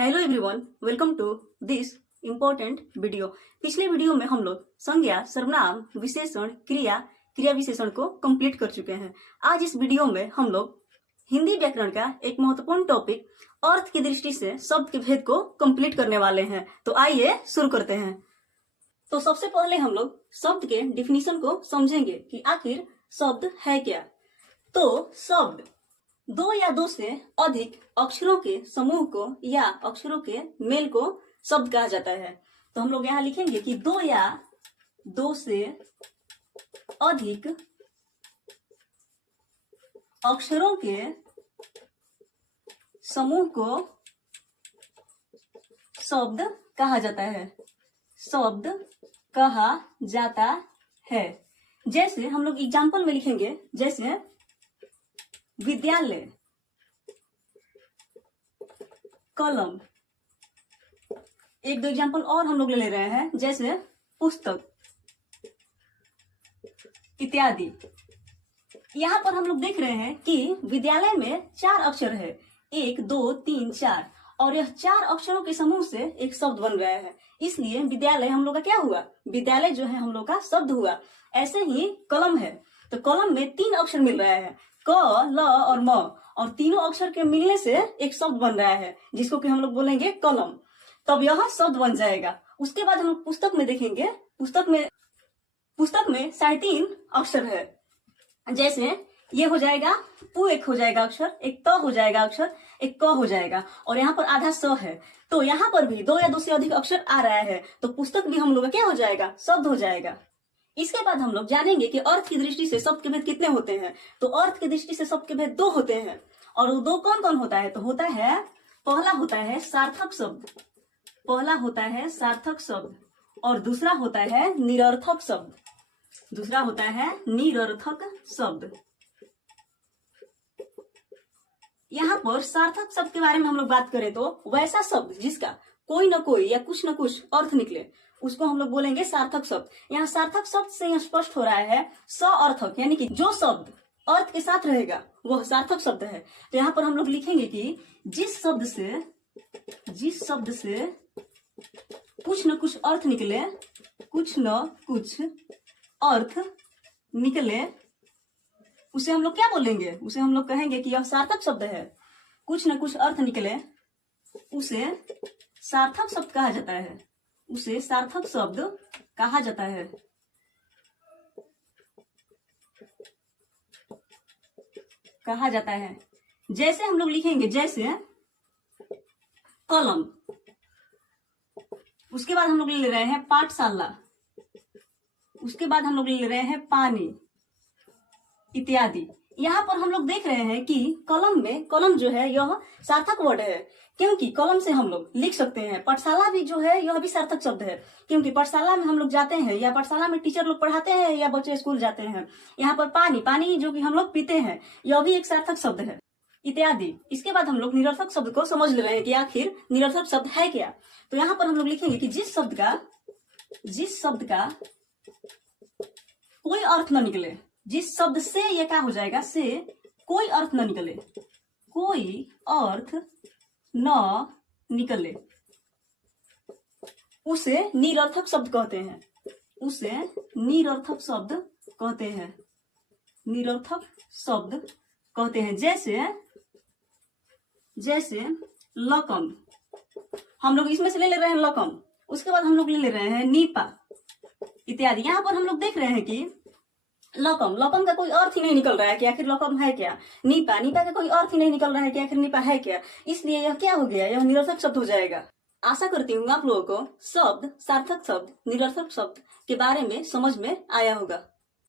Hello everyone, welcome to this important video. पिछले video में हम लोग संज्ञा, सर्वनाम, विशेषण, क्रिया, क्रिया विशेषण को कंप्लीट कर चुके हैं। आज इस वीडियो में हम लोग हिंदी व्याकरण का एक महत्वपूर्ण टॉपिक अर्थ की दृष्टि से शब्द के भेद को कंप्लीट करने वाले हैं। तो आइए शुरू करते हैं। तो सबसे पहले हम लोग शब्द के डिफिनीशन को समझेंगे कि आखिर शब्द है क्या। तो शब्द दो या दो से अधिक अक्षरों के समूह को या अक्षरों के मेल को शब्द कहा जाता है। तो हम लोग यहाँ लिखेंगे कि दो या दो से अधिक अक्षरों के समूह को शब्द कहा जाता है। शब्द कहा जाता है। जैसे हम लोग एग्जाम्पल में लिखेंगे, जैसे विद्यालय, कलम। एक दो एग्जाम्पल और हम लोग ले रहे हैं, जैसे पुस्तक इत्यादि। यहाँ पर हम लोग देख रहे हैं कि विद्यालय में 4 अक्षर है, 1 2 3 4, और यह 4 अक्षरों के समूह से एक शब्द बन रहा है। इसलिए विद्यालय हम लोग का क्या हुआ, विद्यालय जो है हम लोग का शब्द हुआ। ऐसे ही कलम है, तो कलम में 3 अक्षर मिल रहा है, क, ल और म, और तीनों अक्षर के मिलने से एक शब्द बन रहा है, जिसको कि हम लोग बोलेंगे कलम। तब यह शब्द बन जाएगा। उसके बाद हम लोग पुस्तक में देखेंगे, पुस्तक में 3.5 अक्षर है। जैसे ये हो जाएगा पु, एक हो जाएगा अक्षर, एक त हो जाएगा अक्षर, एक क हो जाएगा, और यहाँ पर आधा स है। तो यहाँ पर भी 2 या 2 से अधिक अक्षर आ रहा है, तो पुस्तक भी हम लोग का क्या हो जाएगा, शब्द हो जाएगा। इसके बाद हम लोग जानेंगे कि अर्थ की दृष्टि से शब्द के भेद कितने होते हैं। तो अर्थ की दृष्टि से शब्द के भेद 2 होते हैं, और वो 2 कौन कौन होता है। तो होता है, पहला होता है सार्थक शब्द, पहला होता है सार्थक शब्द, और दूसरा होता है निरर्थक शब्द, दूसरा होता है निरर्थक शब्द। यहाँ पर सार्थक शब्द के बारे में हम लोग बात करें तो वैसा शब्द जिसका कोई न कोई या कुछ न कुछ अर्थ निकले, उसको हम लोग बोलेंगे सार्थक शब्द। यहाँ सार्थक शब्द से यह स्पष्ट हो रहा है सअर्थक, यानी कि जो शब्द अर्थ के साथ रहेगा वह सार्थक शब्द है। तो यहाँ पर हम लोग लिखेंगे कि जिस शब्द से कुछ न कुछ अर्थ निकले, कुछ न कुछ अर्थ निकले, उसे हम लोग क्या बोलेंगे, उसे हम लोग कहेंगे कि यह सार्थक शब्द है। कुछ न कुछ अर्थ निकले, उसे सार्थक शब्द कहा जाता है, उसे सार्थक शब्द कहा जाता है। कहा जाता है। जैसे हम लोग लिखेंगे, जैसे कलम, उसके बाद हम लोग ले रहे हैं पाठशाला, उसके बाद हम लोग ले रहे हैं पानी इत्यादि। यहाँ पर हम लोग देख रहे हैं कि कलम में, कलम जो है यह सार्थक वर्ड है, क्योंकि कलम से हम लोग लिख सकते हैं। पाठशाला भी जो है यह भी सार्थक शब्द है, क्योंकि पाठशाला में हम लोग जाते हैं, या पाठशाला में टीचर लोग पढ़ाते हैं, या बच्चे स्कूल जाते हैं। यहाँ पर पानी, पानी जो कि हम लोग पीते हैं, यह भी एक सार्थक शब्द है इत्यादि। इसके बाद हम लोग निरर्थक शब्द को समझ ले रहे हैं कि आखिर निरर्थक शब्द है क्या। तो यहाँ पर हम लोग लिखेंगे कि जिस शब्द का कोई अर्थ न निकले, जिस शब्द से ये क्या हो जाएगा, से कोई अर्थ न निकले, कोई अर्थ न निकले, उसे निरर्थक शब्द कहते हैं, उसे निरर्थक शब्द कहते हैं, निरर्थक शब्द कहते हैं। जैसे लकम, हम लोग इसमें से ले रहे हैं लकम, उसके बाद हम लोग ले रहे हैं नीपा इत्यादि। यहाँ पर हम लोग देख रहे हैं कि लकम, लकम का कोई अर्थ ही नहीं निकल रहा है कि आखिर लकम है क्या। नीपा, नीपा का कोई अर्थ ही नहीं निकल रहा है कि आखिर नीपा है क्या। इसलिए यह क्या हो गया, यह निरर्थक शब्द हो जाएगा। आशा करती हूँ आप लोगों को शब्द, सार्थक शब्द, निरर्थक शब्द के बारे में समझ में आया होगा।